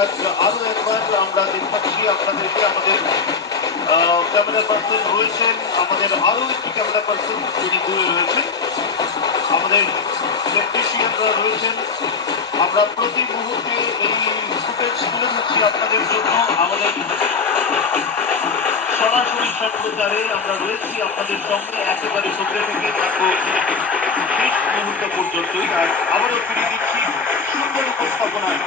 আজ আরো একবার আমরা দেখাচ্ছি আপনাদেরকে আমাদের ক্যামেরা পার্সন রয়েছেন, আমাদের আরো একটি ক্যামেরা পার্সন যিনি দূরে রয়েছেন, আমাদের টেকনিশিয়ানরা রয়েছেন। আমরা প্রতি মুহূর্তে এই ফুটেজ তুলে ধরছি আপনাদের জন্য। আমাদের সরাসরি সম্প্রচারে আমরা রয়েছি আপনাদের সঙ্গে একেবারে শুরু থেকে থাকবো শেষ মুহূর্ত পর্যন্তই। আর আবারও ফিরে দিচ্ছি সুন্দর উপস্থাপনায়।